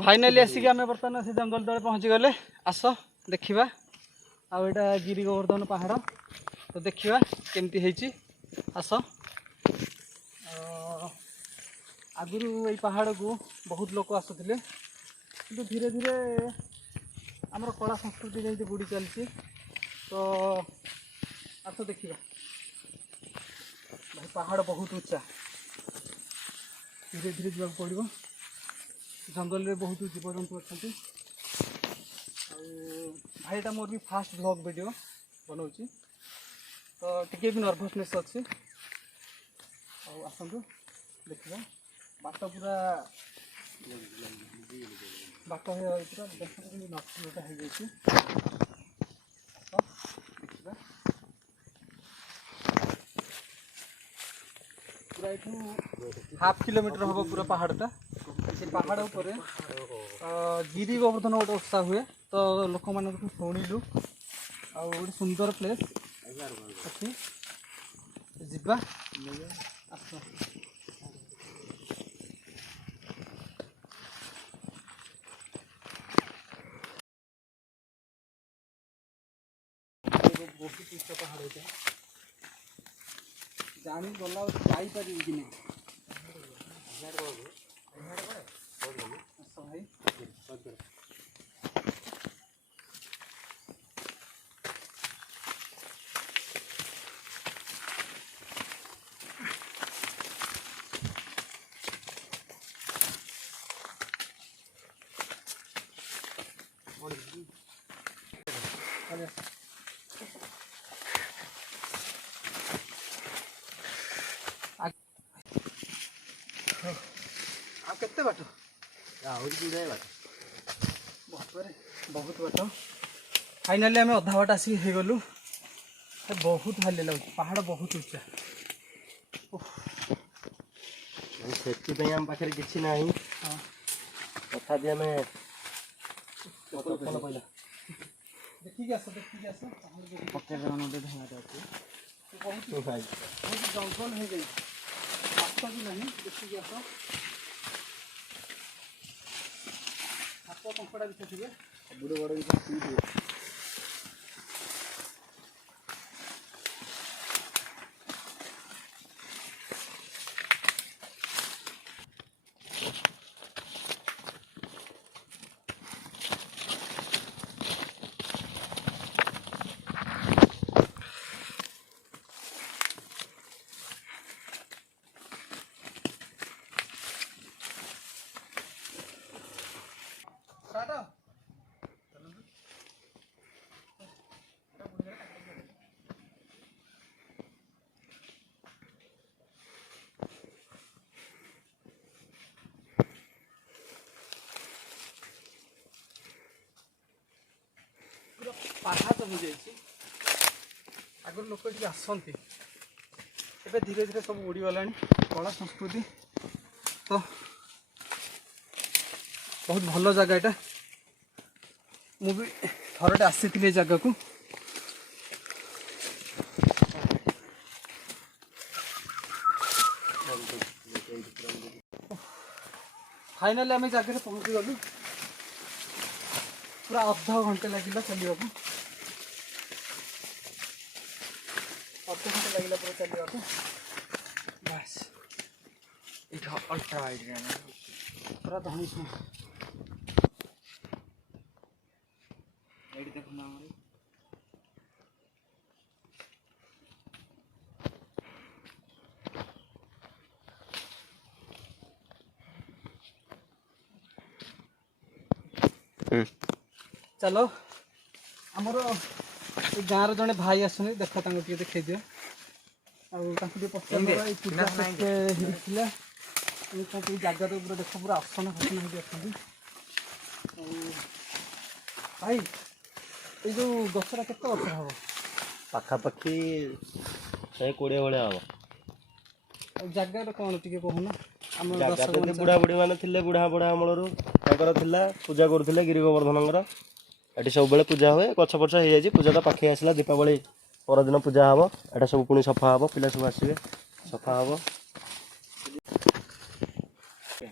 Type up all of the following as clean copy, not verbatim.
finally आसिक आम बर्तमान से जंगल तले पहुँची गले आस देखा आईटा गिरी गोवर्धन पहाड़ तो देखा केमती आस आगुरी ये पहाड़ को बहुत लोग आसुले कि धीरे धीरे आमर कला संस्कृति जमी बुड़ी चलती तो आस देखा भाई पहाड़ बहुत उच्चा धीरे धीरे जावाक पड़ो जंगल में बहुत जीवजंतु अच्छा भाईटा मोर भी फास्ट ब्लॉग वीडियो बनाऊँ तो टी भी नर्भसनेस अच्छी आसतु देखा बाट पूरा बाट पूरा नक्सलटा हो देखा पूरा ये हाफ किलोमीटर हम पूरा पहाड़टा से पहाड़ उपर गिरी गोवर्धन गोटे ओषा हुए तो लोक मान शुणिलु आ गोटे सुंदर प्लेस अच्छी जीवा आस बहुत उच्च पहाड़ है जानी गला जापर कि नहीं भाई केते बाट बहुत बाट फाइनाली आम अधा बाट आसिक गलु बहुत हाली लगे पहाड़ बहुत उच्चा से आम पाखे कि ना तथापि आम देखिए आस पकेट बहुत जंगल हो गई रास्ता भी नहीं देखिए आस हाथ कंकड़ा भी थे बड़ बड़ भी पाहाड़ हो जाए आगर लोक ये आसती ए धीरे धीरे सब उड़ीगला कला संस्कृति तो बहुत भल जगह यहाँ मुझे थरटे आसी जगह को फाइनाली आम जगह पहुँची गलु पूरा अध घंटे लगे चलने को अध घंटे लगे पूरा चलने को बस ये अल्ट्रा वाइड पूरा धनी देखना चलो आमर गाँव जड़े भाई आसुनी देख देखा दियो पचार जगह तो पूरा देख पूरा आसन फासन हो भाई ये जो गछरा केते वर्ष हम पाखापाखि 120 भाया हम जगह कौन टी कहूना जगह बुढ़ा बुढ़ी मैंने थे बुढ़ा बुढ़ा अमलू पूजा करुले गिरी गोवर्धन ये सब बेले पूजा हुए गछ पछ हो जाए पूजा पाखे आसला दीपावली परदिन पूजा हम एटा सब पुणी सफा हम पिला सब आसवे सफा हम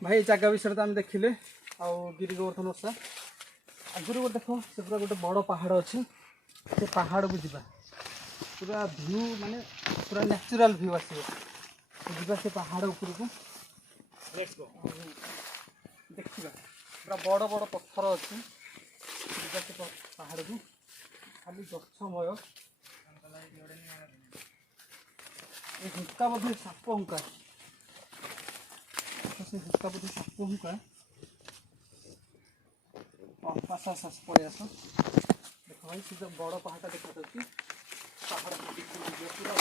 भाई जगह विषय तो आम देखिले ଆଉ ଗିରି ଗୋବର୍ଦ୍ଧନ ଓଷା ଆଗରୁ ଗୋଟେ ଦେଖ ସେ ପୁରା ଗୋଟେ ବଡ଼ ପାହାଡ଼ ଅଛି ସେ ପାହାଡ଼କୁ ଯିବା ପୁରା ଭ୍ୟୁ ମାନେ ପୁରା ନ୍ୟାଚୁରାଲ୍ ଭ୍ୟୁ ଆସିବ ଯିବା ସେ ପାହାଡ଼ ଉପରକୁ ଦେଖିବା ପୁରା ବଡ଼ ବଡ଼ ପଥର ଅଛି ଯିବା ସେ ପାହାଡ଼କୁ ଖାଲି ଗଛମୟ ଏ ହୁଙ୍କା ବୋଧେ ସାପ ହୁଙ୍କା ସେ ହୁଙ୍କା ବୋଧେ ସାପ ହୁଙ୍କା ଆସ ପଳେଇ ଆସ ଦେଖ ଭାଇ ସେ ଯେଉଁ ବଡ଼ ପାହାଡ଼ଟା ଦେଖାଯାଉଛି ପାହାଡ଼ ପୁରା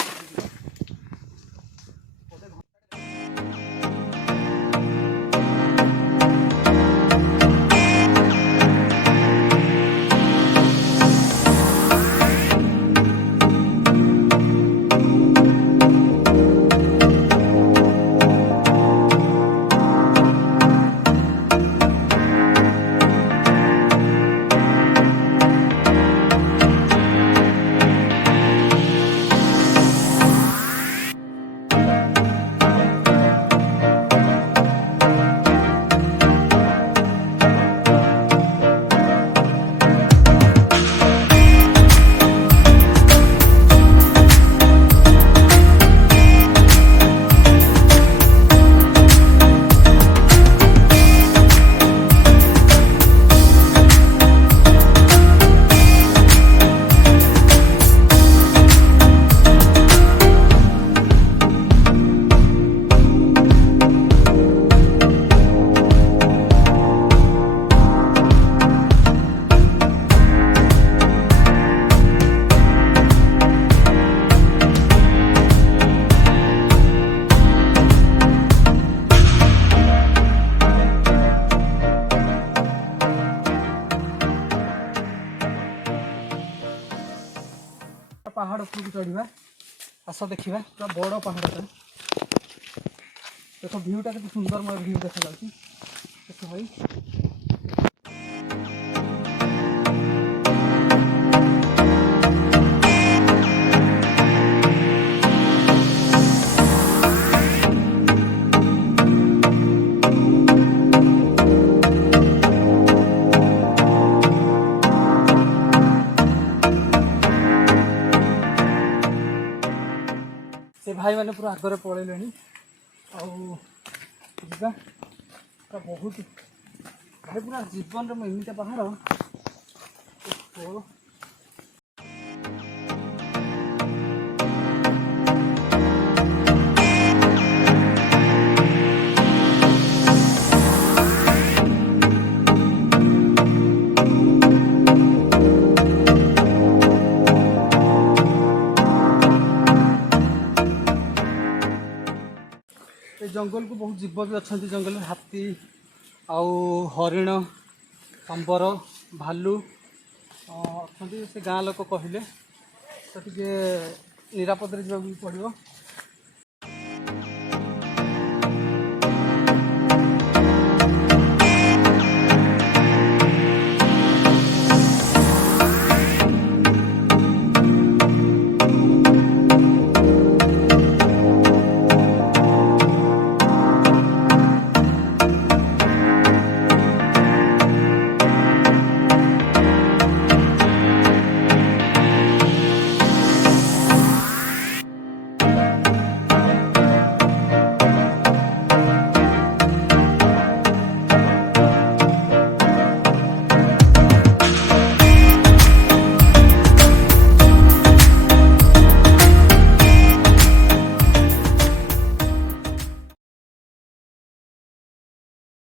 ପାହାଡ଼ ଉପରକୁ ଚଢ଼ିବା ଆସ ଦେଖିବା ପୁରା ବଡ଼ ପାହାଡ଼ଟା ଦେଖ ଭିୟୁଟା କେତେ ସୁନ୍ଦରମୟ ଭିୟୁ ଦେଖାଯାଉଛି ଦେଖ ଭାଇ से भाई मैंने पूरा आगे पलैले आजा पूरा बहुत भाई पूरा जीवन एमती पहाड़ जंगल को बहुत जीव भी अच्छा जंगल हाथी आउ हरिण सांबर भालू अच्छा से गाँ लोक कहले तो टे निरापद जावाक भी पड़ो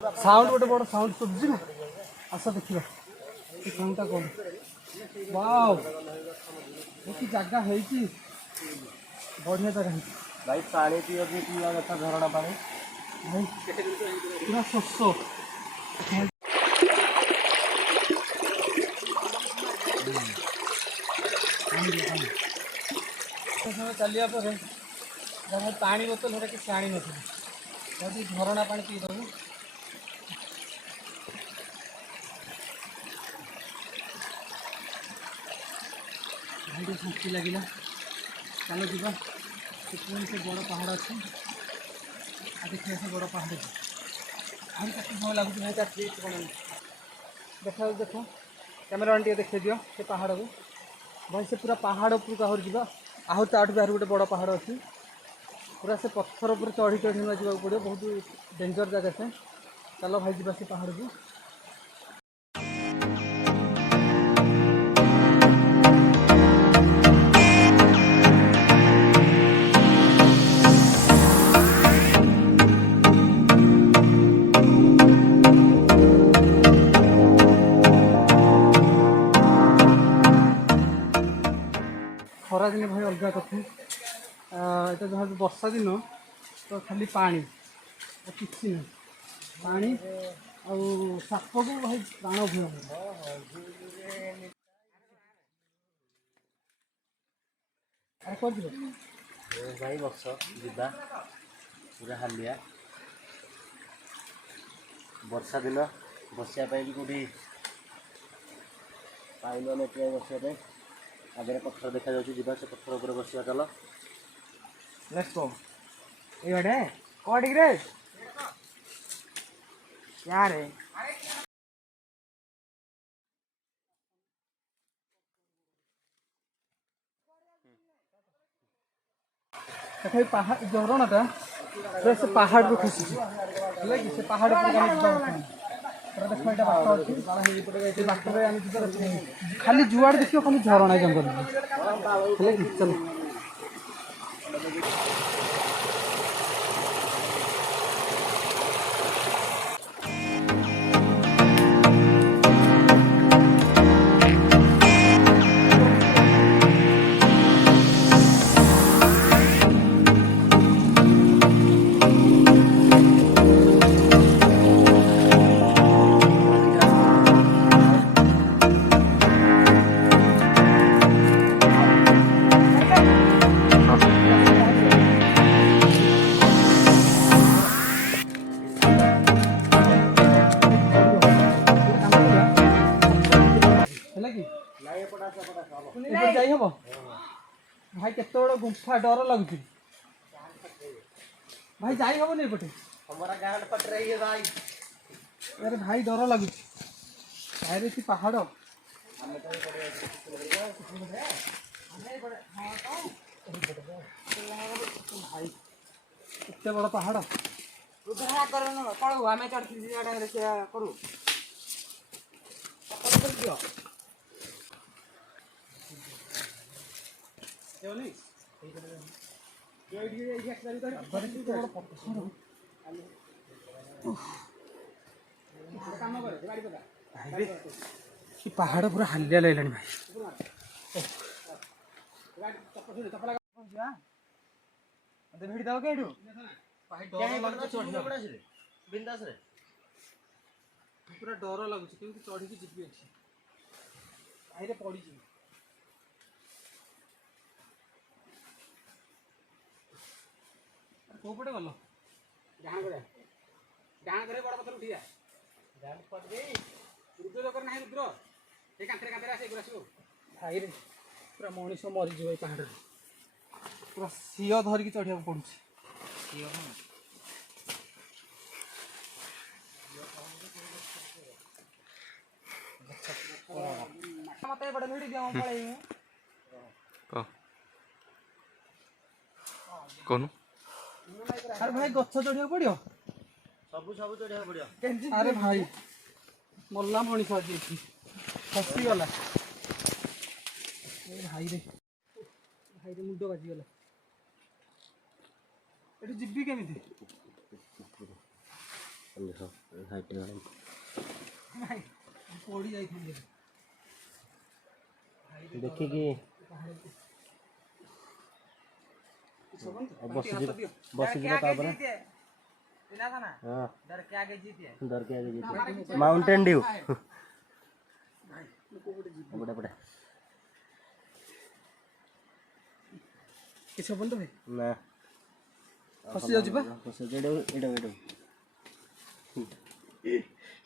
साउंड गोटे बड़ साउंड शुभुची ना आस देखा साउंडटा कौन वाओ कि जगह है बढ़िया जगह है भाई पानी पियो भी पिया कथा झरणा पानी भाई पूरा स्वच्छ चलिया पर पानी बोतल है किसी आनी नथी झरणा पानी पीदबू भाई शांति लगे चलो जीवा से बड़ पहाड़ अच्छे देखिए से बड़ पहाड़ हम केते समय लागुଛି भाई ତା ट्रिप कोन देखा देखो कैमरा टे देखै दियो से पहाड़ को भाई से पूरा पहाड़ ऊपर का जीवा आहु ताठ बाहर गोटे बड़ पहाड़ अच्छी पूरा से पत्थर ऊपर चढ़ी चढ़ी जावाक पड़ो बहुत डेंजर जगह से चलो भाई जीवा से पहाड़ को खरा दिन भाई अलग कथा यहाँ जहाँ वर्षा दिन तो खाली पानी किसी ना पानी साप को भाई प्राण भय भाई बस जा पूरा हालिया वर्षा दिन बसापी कौटी पाइल बसापी आगे पत्थर देखा जा से पत्थर उपर बसा चल लेट्स गो ये बड़े कोडी रे यार है तथा पहाड़ झरनाटा से पहाड़ रू खसी से पहाड़ खाली जुआड़ देखियो खाली झरणा जंगल चलो जाई हम भाई केत बड़ गुंफा डर लगुच भाई जाई हम नहीं पटे हमारा गांड पट रही है भाई अरे भाई डर लगुच भाई थी पहाड़ भाई इतने बड़ा पहाड़ उधर करो ना पड़ो हमें चढ़ती जाड़ा से करू पहाड़ पूरा हालिया लगलानी भाई भिड़ दो कहीं बिंदास रे पूरा डर लगुच केमती चढ़ी जीवी अच्छी भाई पड़ी कौ पटे गल डाण करे बड़ पत्र उठी जा डाण पट गई रुद्र दकर नाही रुद्र ए कांतरे कांतरे आसे गुरा आसीबो भाई रे पूरा मनीष मरीज भाई पहाड़ पूरा सीओ धरिकी चढ़िया पड़ुछ मते बड़ भिड़ी दियो पळेई कौन अरे भाई गछ चढ़िया पड़ो सब सब चढ़िया पड़िया अरे भाई मल्ला मनीष आज फसीगला भाई रे मुंड बाजिगला ये जीवी केमी पड़ी जाइए देखिए माउंटेन ड्यू बड़े किसी हबन तो भाई ना फसी जाउछि बा फसी एडो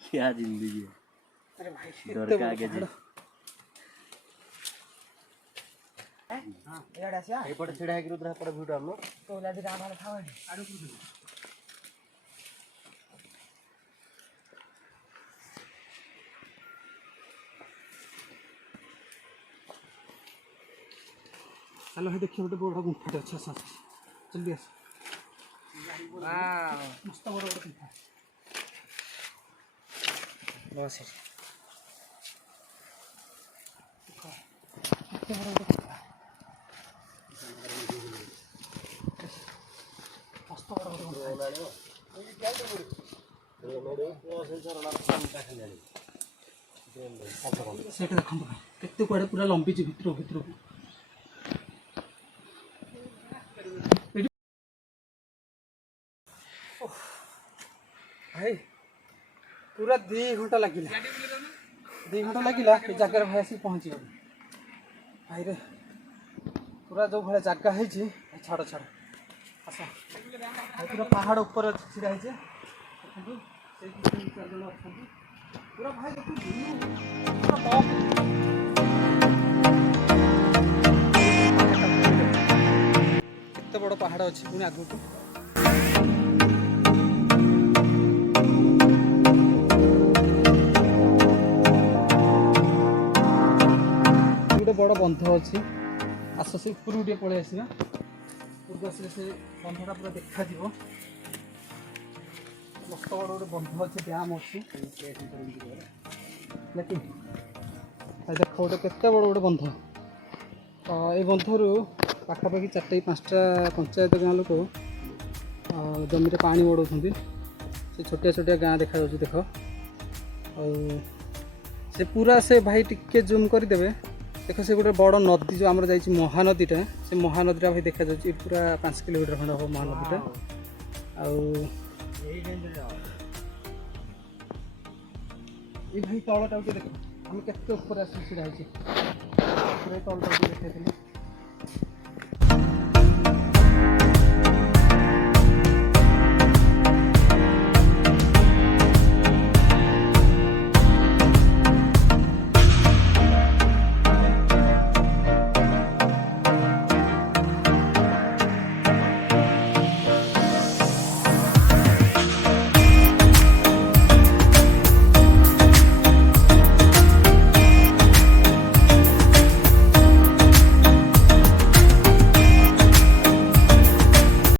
क्या जिंदगी है अरे भाई डर के आगे जी हां एडा आसिया एपटे छिड़ा है कि रुद्र एपटे भिड हमनो तो लादी गां भाले खावे आडू चलो भाई देखिए गोटे बड़ गुंफाटे अच्छे आस जल्दी आस मस्त बड़ बड़ गुंफा बस एते बड़ बड़ गुंफा मस्त बड़ बड़ गुंफा ସେଇଟା ଦେଖନ୍ତୁ ଭାଇ କେତେ କୁଆଡ଼େ ପୁରା ଲମ୍ବିଛି ଭିତରକୁ ଭିତରକୁ ଭାଇ ପୁରା 2 ଘଣ୍ଟା ଲାଗିଲା 2 ଘଣ୍ଟା ଲାଗିଲା ଏ ଜାଗାରେ ଭାଇ ଆସିକି ପହଞ୍ଚିଗଲି ଭାଇରେ ପୁରା ଯେଉଁ ଭଳିଆ ଜାଗା ହେଇଛି ଛାଡ଼ ଛାଡ଼ ଆସ ଭାଇ ପୁରା ପାହାଡ଼ ଉପରେ ଛିଡ଼ା ହେଇছে ଦେଖନ୍ତୁ ସେଇ 3-4 ଜଣ ଅଛନ୍ତି पूरा भाई देखो पूरा टॉप कितने बड़ पहाड़ अच्छी पुणी आगू को गोटे बड़ बंध अच्छी आस से ऊपर टे पलि आसवा ऊपर आस से बंधटा पूरा देखा मस्त बड़ गोटे बंध अच्छे डैम अच्छी लेकिन देख गोटे केते बड़ गोटे बंध ये बंधर पाखापाखि 4-5टा पंचायत गाँ लोक जमी पानी मड़ाऊँ से छोटिया छोटिया गाँ देखा देख से पूरा से भाई टिके जूम करदे देख से गोटे बड़ नदी जो आम जाइए महानदीटा से महानदीटा भाई देखा जाए पूरा 5 किलोमीटर खंड हम महानदीटा ये भाई तलटा देख आम के ऊपर आस छड़ा तलटा देखा